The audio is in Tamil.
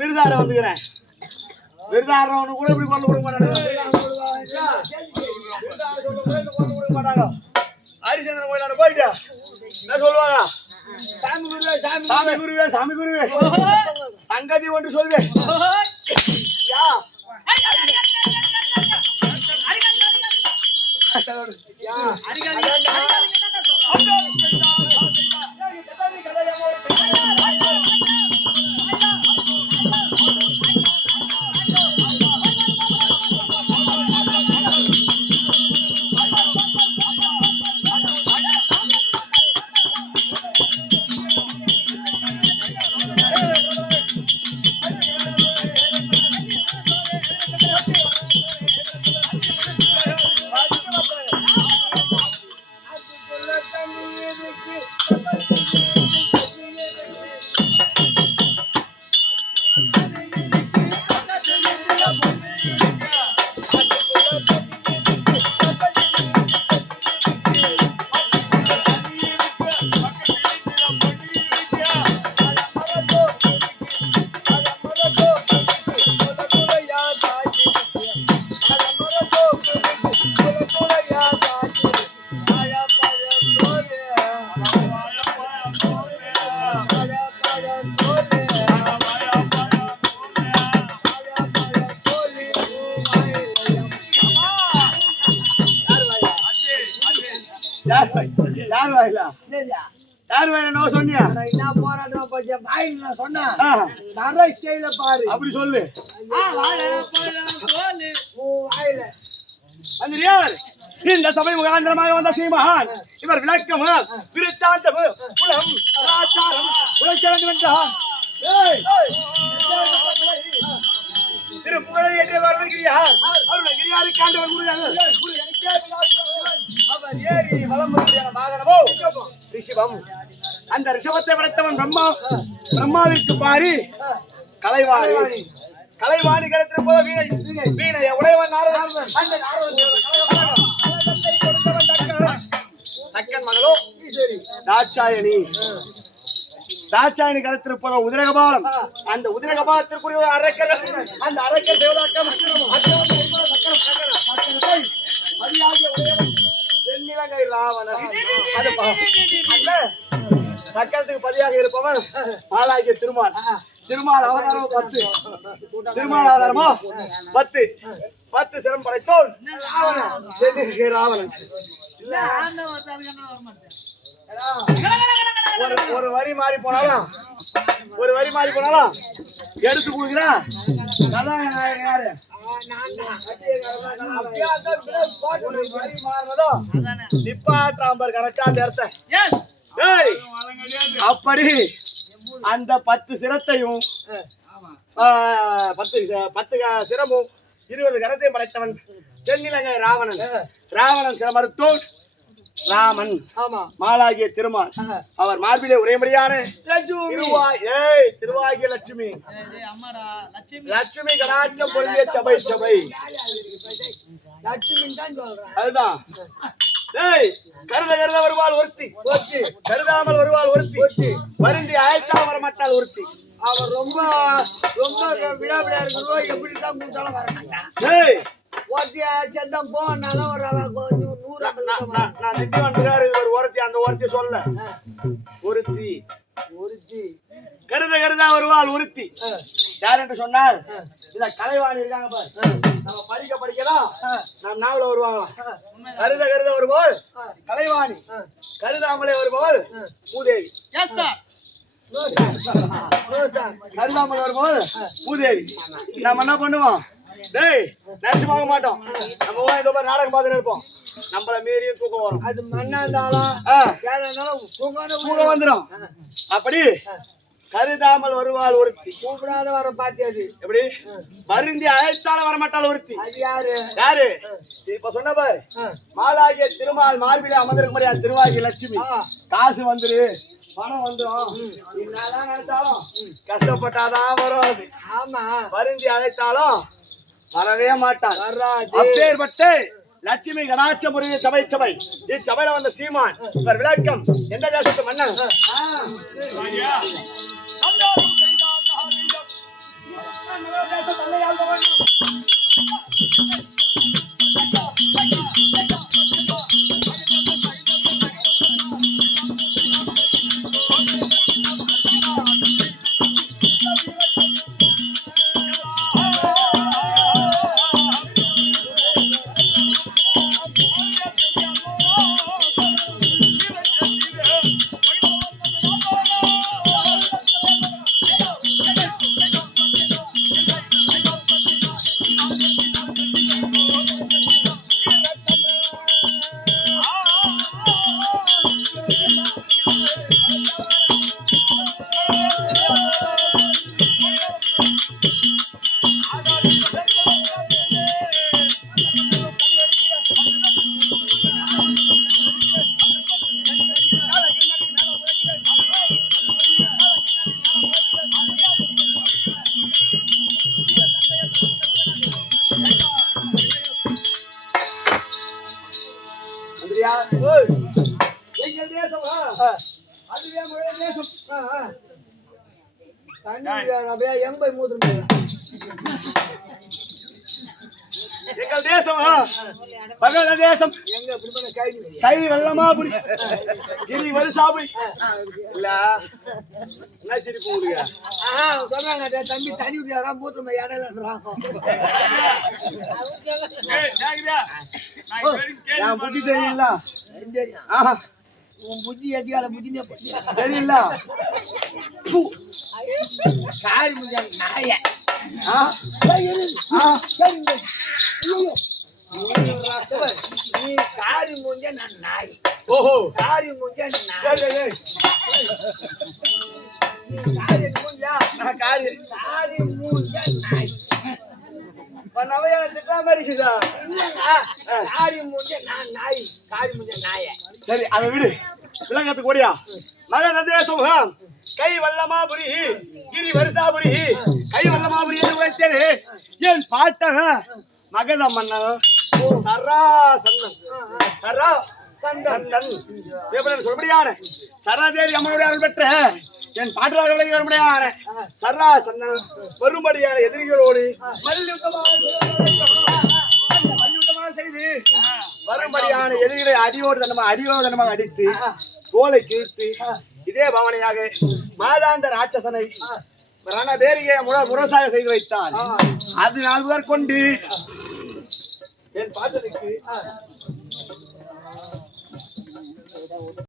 விருதாட வந்துக்கிறேன். விருதாடுறவனு கூட இப்படி கொண்டு கொடுக்க மாட்டாங்க. ஹரிச்சந்திரன் கோயிலாட போயிட்டா என்ன சொல்லுவாங்க? சாமி குருவே, சாமி குருவே, சாமி குருவே, சங்கதி ஒன்று சொல்வேன். அப்படி சொல்லு. இந்த சபை முகாந்திரமாக வந்த ஸ்ரீமகான் இவர் விளக்கம் விருத்தாந்தம் உலகம் உலகம் திருப்புகழை ஏற்ற வருகிறார். அவருடைய கிரியாருக்கு ஆண்டவர் முருகன் அவர் ஏறி வலம் வருகிற வாகனமோ ரிஷபம். அந்த ரிஷபத்தை படைத்தவன் பிரம்மா. பிரம்மாவிற்கு பாரி கலைவாணி. கலைவாணி கிடைத்த போது வீணை வீணைய உடையவன் நாரதன். அந்த தக்கன் மகளோ தாட்சாயணி. தாட்சாயணி கலத்திருப்பதோ உதிரகபாலம். அந்த உதிரகபாலத்திற்குரிய அரக்கர். அந்த அரக்கர் தேவதாக்கம் தென்னிலங்கை ராவணன். சக்கரத்துக்கு பதியாக இருப்பவன் ஆளாகிய திருமால். திருமால் அவதாரமோ 10. திருமால் ஆதாரமோ 10. 10 சிரம் படைத்தோன் ராவணன். ஒரு வரி மாறி போனாலும் எடுத்து கொடுக்குறான். கதாநாயகன் யாரு? நிப்பாட்டாம்பர் கரெக்டா அந்த இடத்த. அப்படி அந்த 10 சிரத்தையும் 10 சிரமும் 20 கரத்தையும் படைத்தவன் தென்னிலங்கை ராவணன். ராவணன் சிரமறுத்தோன் ராமன். மாலாகிய திருமால். அவர் மார்பிலே உரையபடியான திருவாகிய லட்சுமி. லட்சுமி கடாட்சம் பொருந்திய சபை. சபை அதுதான். கருத வருவாள் ஒருத்தி, கருதாமல் வருவாள் ஒருத்தி, வருந்தி அழைத்தால் வரமாட்டாள் ஒருத்தி. அவர் ரொம்ப ரொம்ப விழாவிழா இருக்கிறதோ எப்படிதான் கூட்டாலும் வரமாட்டான். சந்தம் போனாலும் ஒரு 100 ஒரு ஒருத்தி. அந்த ஒருத்தி சொல்ல ஒருத்தி கருதா வருவாள் ஒருத்தி. யார் என்று சொன்னார்? இல்ல கலைவாணி இருக்காங்க பாரு. நம்ம படிக்கலாம் நம் நாவல வருவாங்க. கருத வருவாள் கலைவாணி. கருதாமலே வருவாள் பூதேவி. கருதாமல் வரும்போது பூதேவி. நம்ம என்ன பண்ணுவோம்? நினைச்சு பார்க்க மாட்டோம். நம்ம இந்த மாதிரி நாடகம் பார்த்துட்டு இருப்போம். நம்மள மீறியும் தூக்கம் வரும். அது மண்ணா இருந்தாலும் தூக்கம் வந்துடும். அப்படி கருதாமல் வருவாள் ஒருத்தி. கூப்பிடாத வர பாத்தியாது. எப்படி வருந்தி அழைத்தால வரமாட்டாள் ஒருத்தி. அது யாரு? யாரு? இப்ப சொன்ன பாரு, மாலாகிய திருமால் மார்பிலே அமர்ந்திருக்க முடியாது திருவாகிய லட்சுமி. காசு வந்துரு, பணம் வந்துடும், என்னதான் நினைச்சாலும் கஷ்டப்பட்டாதான் வரும் அது. ஆமா, வருந்தி அழைத்தாலும் வரவே மாட்டான். அப்பேற்பட்ட லட்சுமி கடாட்ச முறைய சபை சபை இச்சபையில வந்த சீமான் இவர் விளக்கம் எந்த தேசத்து மன்னன்? எங்கள் தேசம் பகல தேசம் கை வெள்ளமாபுரி கிரி வருசாபுரி இல்ல என்ன சிரிப்பு உங்களுக்கு? சொல்றாங்க தம்பி தனி விட்டாரா மூத்திரமா இடையில புத்தி தெரியல. உன் புத்தி அதிகால புத்தினே தெரியல. காரி முடியாது நாய நீ காரி முடிஞ்ச நான் நாய். ஓஹோ, காரி முடிஞ்ச நாய். காரி முடிஞ்சா காரி முடிஞ்ச நாய். நவையான திட்டாம இருக்குதா? காரி முடிஞ்ச நான் நாய். காரி முடிஞ்ச நாய. சரி, அதை விடு. விலங்கத்துக்கு ஓடியா மகன தேசம் கை வல்லமாபுரி கிரி வருசாபுரி கை வல்லமாபுரி என்று உரைத்தேனே என் பாட்டக மகத மன்னன் சரா சன்னன் சரா சந்தன் சொல்படியான சராதேவி அம்மனுடைய அருள் பெற்ற என் பாட்டராக வரும்படியான சரா சன்னன் வரும்படியான எதிரிகளோடு செய்து வரும்படியான எதிரிகளை அடியோடு தனமாக அடித்து தோலை கிழித்து இதே பவனையாக மாதாந்த ராட்சசனை ரணபேரியை முரசாக செய்து வைத்தார். அது 4 பேர் கொண்டு என் பாட்டனுக்கு